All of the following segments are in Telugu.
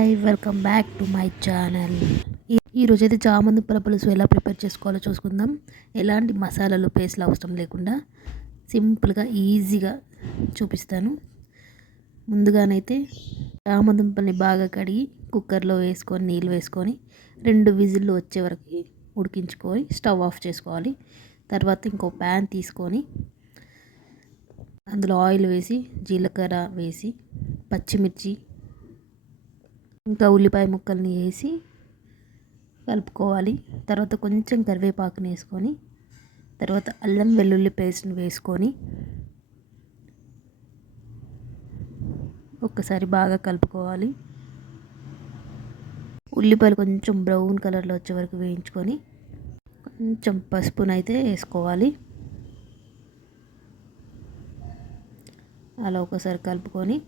Hi welcome back to my channel. ఈరోజైతే చామందుప్పల పులుసు ఎలా ప్రిపేర్ చేసుకోవాలో చూసుకుందాం. ఎలాంటి మసాలాలు పేస్ట్లు అవసరం లేకుండా సింపుల్గా ఈజీగా చూపిస్తాను. ముందుగానైతే చామందుంపల్ని బాగా కడిగి కుక్కర్లో వేసుకొని నీళ్ళు వేసుకొని 2 విజిల్లు వచ్చే వరకు ఉడికించుకొని స్టవ్ ఆఫ్ చేసుకోవాలి. తర్వాత ఇంకో ప్యాన్ తీసుకొని అందులో ఆయిల్ వేసి జీలకర్ర వేసి పచ్చిమిర్చి ఇంకా ఉల్లిపాయ ముక్కల్ని వేసి కలుపుకోవాలి. తర్వాత కొంచెం కరివేపాకుని వేసుకొని తర్వాత అల్లం వెల్లుల్లి పేస్ట్ని వేసుకొని ఒక్కసారి బాగా కలుపుకోవాలి. ఉల్లిపాయలు కొంచెం బ్రౌన్ కలర్లో వచ్చే వరకు వేయించుకొని కొంచెం పసుపునైతే వేసుకోవాలి. అలా ఒకసారి కలుపుకొని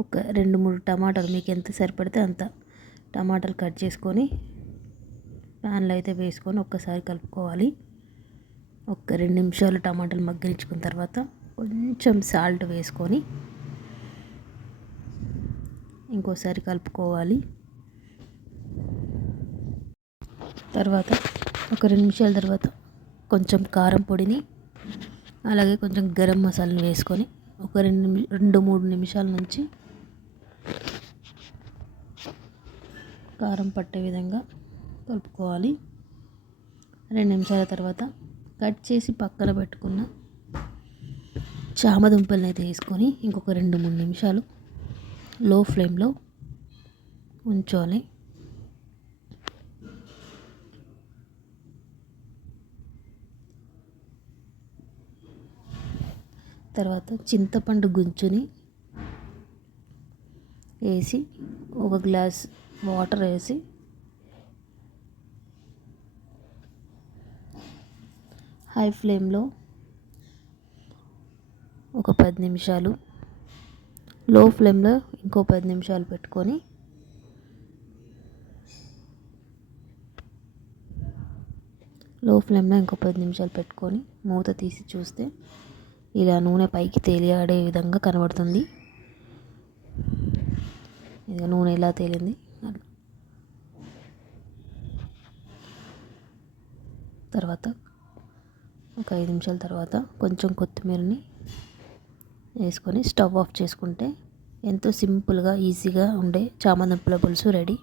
ఒక 2-3 టమాటాలు మీకు ఎంత సరిపడితే అంత టమాటాలు కట్ చేసుకొని ప్యాన్లో అయితే వేసుకొని ఒక్కసారి కలుపుకోవాలి. ఒక 2 నిమిషాలు టమాటాలు మగ్గించుకున్న తర్వాత కొంచెం సాల్ట్ వేసుకొని ఇంకోసారి కలుపుకోవాలి. తర్వాత ఒక 2 నిమిషాల తర్వాత కొంచెం కారం పొడిని అలాగే కొంచెం గరం మసాలాని వేసుకొని ఒక 2-3 నిమిషాల నుంచి కారం పట్టే విధంగా కలుపుకోవాలి. 2 నిమిషాల తర్వాత కట్ చేసి పక్కన పెట్టుకున్న చామదుంపల్ని అయితే వేసుకొని ఇంకొక 2-3 నిమిషాలు లో ఫ్లేమ్లో ఉంచాలి. తర్వాత చింతపండు గుంజుని వేసి ఒక గ్లాస్ వాటర్ వేసి హై ఫ్లేమ్లో ఒక 10 నిమిషాలు, లో ఫ్లేమ్లో ఇంకో 10 నిమిషాలు పెట్టుకొని మూత తీసి చూస్తే ఇలా నూనె పైకి తేలియాడే విధంగా కనబడుతుంది. ఇక నూనె ఎలా తేలింది. తర్వాత ఒక 5 నిమిషాల తర్వాత కొంచెం కొత్తిమీరని వేసుకొని స్టవ్ ఆఫ్ చేసుకుంటే ఎంతో సింపుల్గా ఈజీగా ఉండే చామదుంపల పులుసు రెడీ.